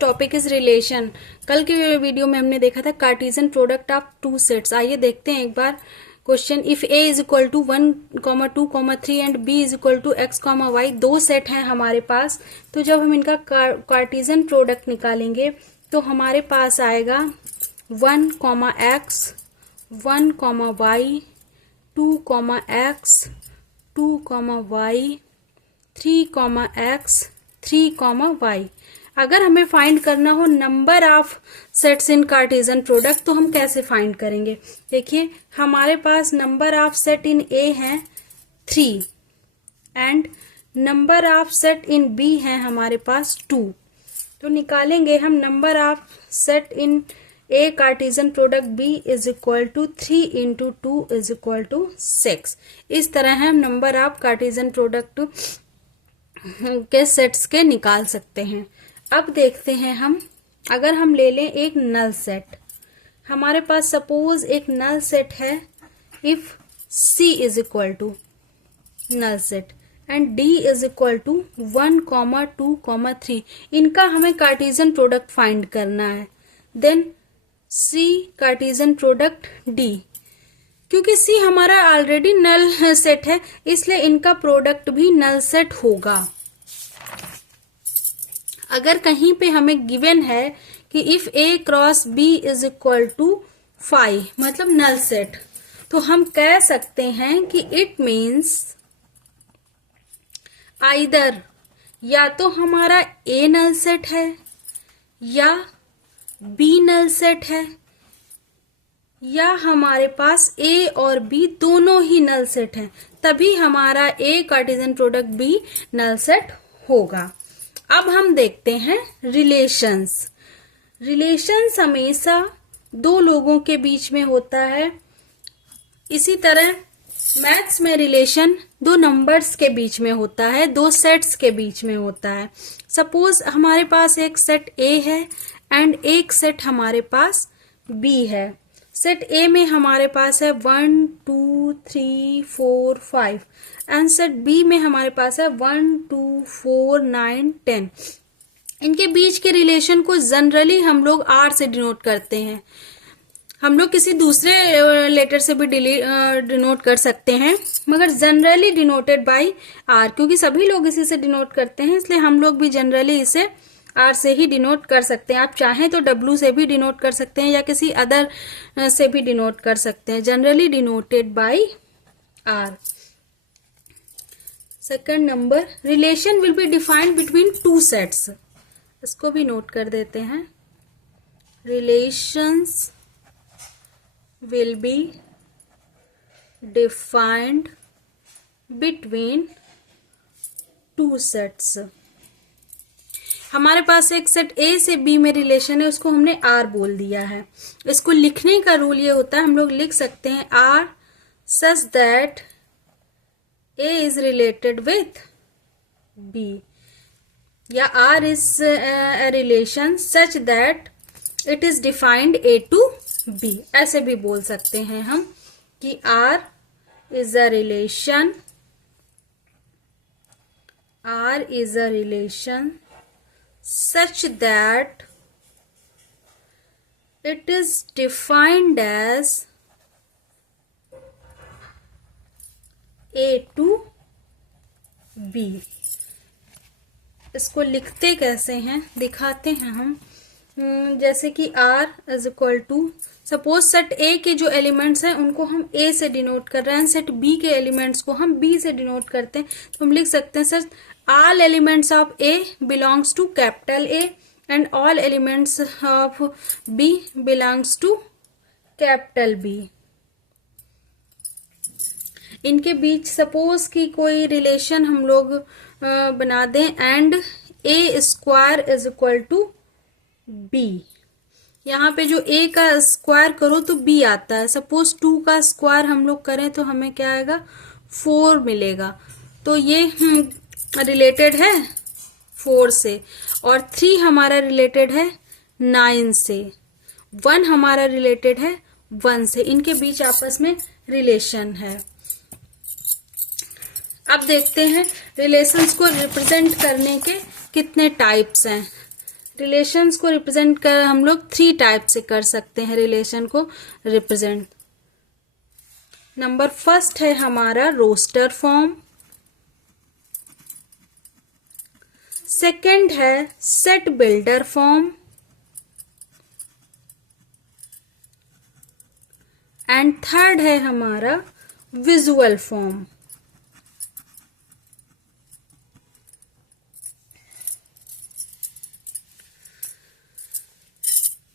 Topic is relation. कल के video में हमने देखा था Cartesian product of two sets. आइए देखते हैं एक बार question. If A is equal to 1, 2, 3 and B is equal to x, y, दो सेट हैं हमारे पास। तो जब हम इनका कार्टेशियन प्रोडक्ट निकालेंगे तो हमारे पास आएगा 1, x, 1, y, 2, x, 2, y, 3, x, 3, y। अगर हमें फाइंड करना हो number of sets in Cartesian product तो हम कैसे फाइंड करेंगे? देखिए, हमारे पास number of set in A है 3 and number of set in B है हमारे पास 2। तो निकालेंगे हम number of set in A Cartesian product B is equal to 3 into 2 is equal to 6। इस तरह हम नंबर ऑफ कार्टेशियन प्रोडक्ट के सेट्स के निकाल सकते हैं। अब देखते हैं हम, अगर हम ले लें एक नल सेट, हमारे पास सपोज एक नल सेट है if C is equal to null set and D is equal to 1, 2, 3। इनका हमें कार्टेशियन प्रोडक्ट फाइंड करना है। देन C कार्टेशियन प्रोडक्ट D, क्योंकि C हमारा ऑलरेडी नल सेट है इसलिए इनका प्रोडक्ट भी नल सेट होगा। अगर कहीं पे हमें गिवन है कि if A cross B is equal to 5 मतलब नल सेट, तो हम कह सकते हैं कि इट मीन्स आइदर या तो हमारा A नल सेट है या B नल सेट है या हमारे पास A और B दोनों ही नल सेट हैं, तभी हमारा A Cartesian product B null set होगा। अब हम देखते हैं रिलेशंस। रिलेशंस हमेशा दो लोगों के बीच में होता है। इसी तरह मैथ्स में रिलेशन दो नंबर्स के बीच में होता है, दो सेट्स के बीच में होता है। सपोज हमारे पास एक सेट A है एंड एक सेट हमारे पास B है। सेट A में हमारे पास है 1, 2, 3, 4, 5 एंड सेट B में हमारे पास है 1, 2, 4, 9, 10। इनके बीच के रिलेशन को जनरली हम लोग R से डिनोट करते हैं। हम लोग किसी दूसरे लेटर से भी डिनोट कर सकते हैं, मगर जनरली डिनोटेड बाय R, क्योंकि सभी लोग इसी से डिनोट करते हैं इसलिए हम लोग भी जनरली इसे R से ही डिनोट कर सकते हैं। आप चाहें तो W से भी डिनोट कर सकते हैं या किसी अदर से भी डिनोट कर सकते हैं। Generally denoted by R। Second number, relation will be defined between two sets. इसको भी नोट कर देते हैं। Relations will be defined between two sets. हमारे पास एक सेट A से B में रिलेशन है, उसको हमने R बोल दिया है। इसको लिखने का रूल ये होता है, हम लोग लिख सकते हैं R such that A is related with B, या R is a relation such that it is defined A to B। ऐसे भी बोल सकते हैं हम कि R is a relation, R is a relation such that it is defined as A to B। इसको लिखते कैसे हैं दिखाते हैं हम। जैसे कि R is equal to, suppose set A के जो एलिमेंट्स हैं उनको हम A से डिनोट कर रहे हैं, सेट B के एलिमेंट्स को हम B से डिनोट करते हैं, तो हम लिख सकते हैं sir all elements of A belongs to capital A and all elements of B belongs to capital B। इनके बीच सपोज कि कोई रिलेशन हम लोग बना दें and A square is equal to B। यहाँ पे जो A का स्क्वायर करो तो B आता है। सपोज 2 का स्क्वायर हम लोग करें तो हमें क्या आएगा, 4 मिलेगा। तो ये रिलेटेड है 4 से, और 3 हमारा रिलेटेड है 9 से, 1 हमारा रिलेटेड है 1 से। इनके बीच आपस में रिलेशन है। अब देखते हैं रिलेशंस को रिप्रेजेंट करने के कितने टाइप्स हैं। रिलेशंस को रिप्रेजेंट कर हम लोग 3 टाइप से कर सकते हैं रिलेशन को रिप्रेजेंट। नंबर फर्स्ट है हमारा रोस्टर फॉर्म, सेकंड है set builder form and third है हमारा विजुअल फॉर्म।